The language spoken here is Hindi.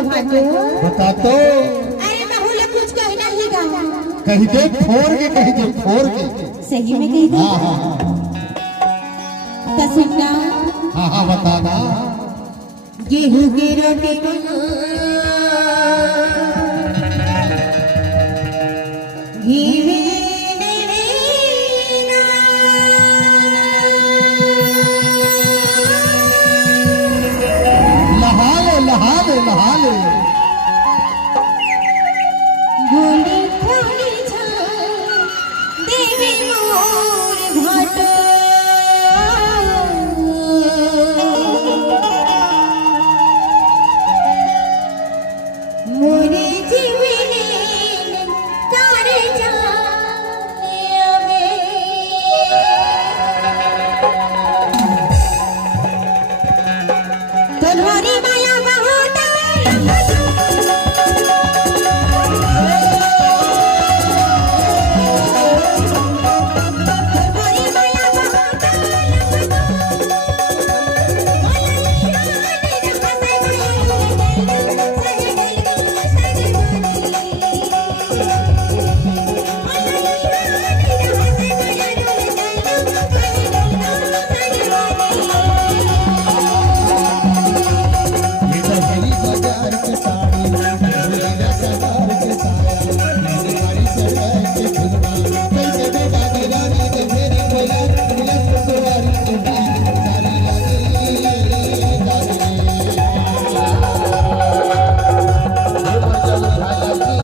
तो भाटो बता तो। अरे बहुला कुछ कहना ही गावा कहीं दे फोड़ के, कहीं दे फोड़ के। सही में कही दे। हाँ हाँ तो सुनना। हाँ हाँ बता ना। गेहूं की रोटी बना घी लहा ले गोली थोड़ी छान देवी मोर घाटो मोरे जीवने तारे जाने आवे तन्हारी